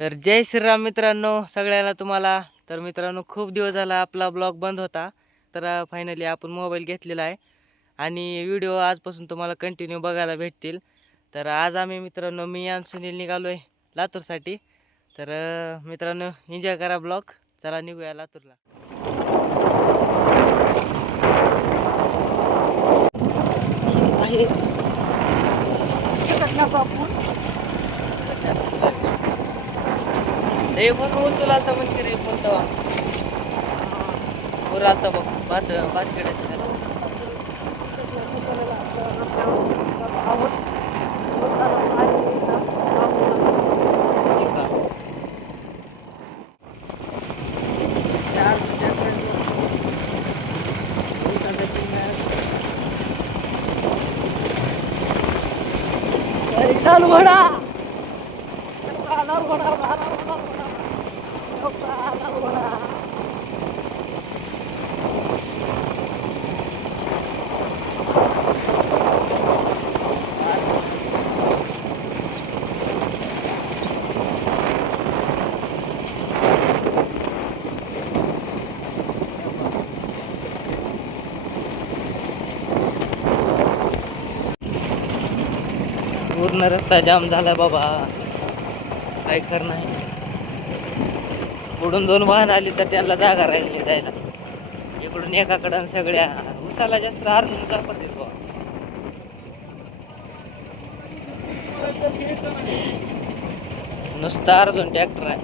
तर जय श्रीराम मित्रांनो सगळ्यांना तुम्हाला. तर मित्रांनो खूप दिवस झाला आपला ब्लॉग बंद होता. तर फायनली आपण मोबाईल घेतलेला आहे आणि व्हिडिओ आजपासून तुम्हाला कंटिन्यू बघायला भेटतील. तर आज आम्ही मित्रांनो मी आणि सुनील निघालो आहे लातूरसाठी. तर मित्रांनो एन्जॉय करा ब्लॉग. चला निघूया लातूरला. आहे घटनाचा हे पण बोल तुला आता म्हणजे रे बोलतो पूर आलता बघ भात भात खेळायचं लाल घोडा पूर्ण रस्ता जाम झाला बाबा. काय खरं नाही. पुढून 2 वाहन आली तर त्यांना जागा राहिली जायला. इकडून एकाकडं सगळ्या उसाला जास्त अर्जुन सापडते बाबा. नुसतं अर्जुन ट्रॅक्टर आहे.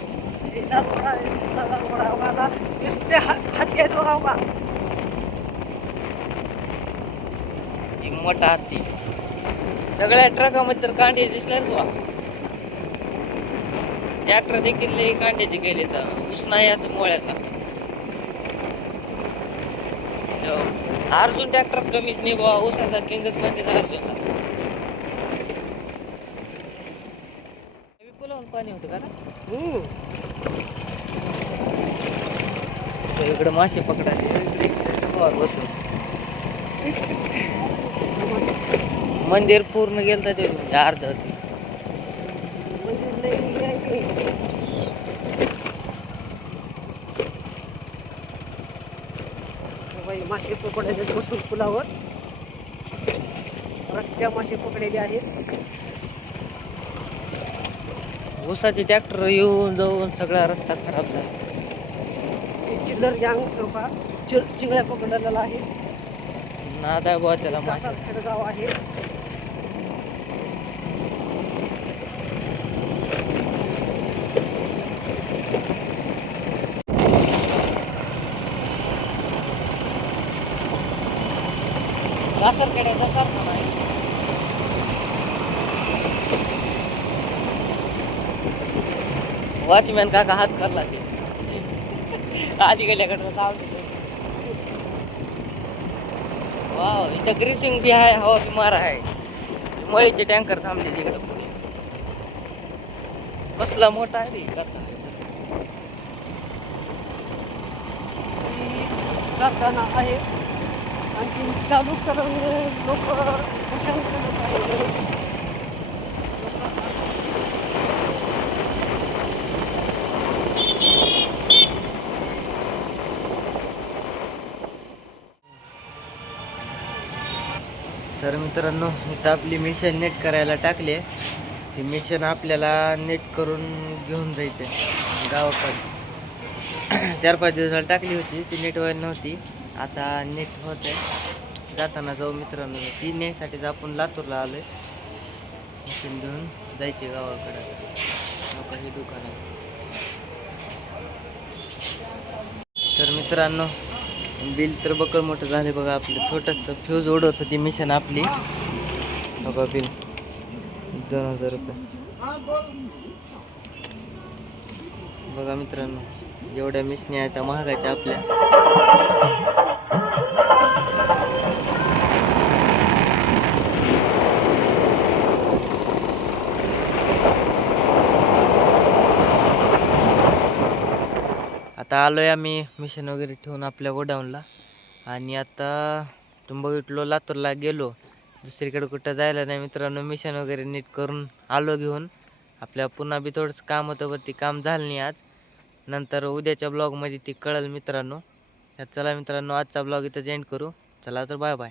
एक मोठा हत्ती. सगळ्या ट्रकामध्ये तर कांडे दिसले तुला. ट्रॅक्टर देखील लई कांड्याचे गेले तर ऊस नाही असं मोळ्याचा. अर्जुन ट्रॅक्टर कमीच नाही बाबा. ऊसाचा किंगच म्हणते अर्जुनला. पुलावून पाणी होतं का इकडे मासे पकडायचे बसून. मंदिर पूर्ण गेलं ते अर्ध होती. मासे पकडायचे बसून पुलावर रस्त्या मासे पकडेले आहेत. ऊसाचे ट्रॅक्टर येऊन जाऊन सगळा रस्ता खराब झाला. चिल्लर गँग चिंगळ्या पकडलेला आहे. नादा बुवा त्याला मासे. खेडगाव आहे. कासरखेड्याचा कारखाना आहे. वॉचमॅन काका हात करला ते आधी गेल्याकडे काम. वाव इथं ग्रीसिंग बी आहे. हवा बी मारा आहे. मळीचे टँकर थांबले तिकडे पुढे. कसला मोठा आहे रे कारखाना आहे. आणखी चालू करून लोक तर मित्रांनो इथं आपली मिशन नेट करायला टाकले. ती मिशन आपल्याला नेट करून घेऊन जायचं आहे गावाकडे. 4-5 दिवस झाली टाकली होती ती नेट व्हायला नव्हती. आता नेट होत आहे. जाताना जाऊ मित्रांनो. ती नेटसाठीच आपण लातूरला आलो आहे. मिशन घेऊन जायचे गावाकडं. नको हे दुकान आहे. तर मित्रांनो बिल तर बकळ मोठं झाले बघा. आपलं छोटंसं फ्यूज उडवत होती मिशन आपली. बघा बिल 2000 रुपये. बघा मित्रांनो एवढ्या मिशनी आहेत महागाच्या आपल्या. आता आलोय आम्ही मिशन वगैरे ठेवून आपल्या गोडाऊनला. आणि आता तुम्ही बघितलो लातूरला गेलो. दुसरीकडे कुठं जायला नाही मित्रांनो. मिशन वगैरे नीट करून आलो घेऊन. आपल्या पुन्हा बी थोडंसं काम होतं वरती, काम झालं नाही आज. नंतर उद्याच्या ब्लॉगमध्ये ती कळेल मित्रांनो. तर चला मित्रांनो, आजचा ब्लॉग इथं एंड करू. चला तर बाय बाय.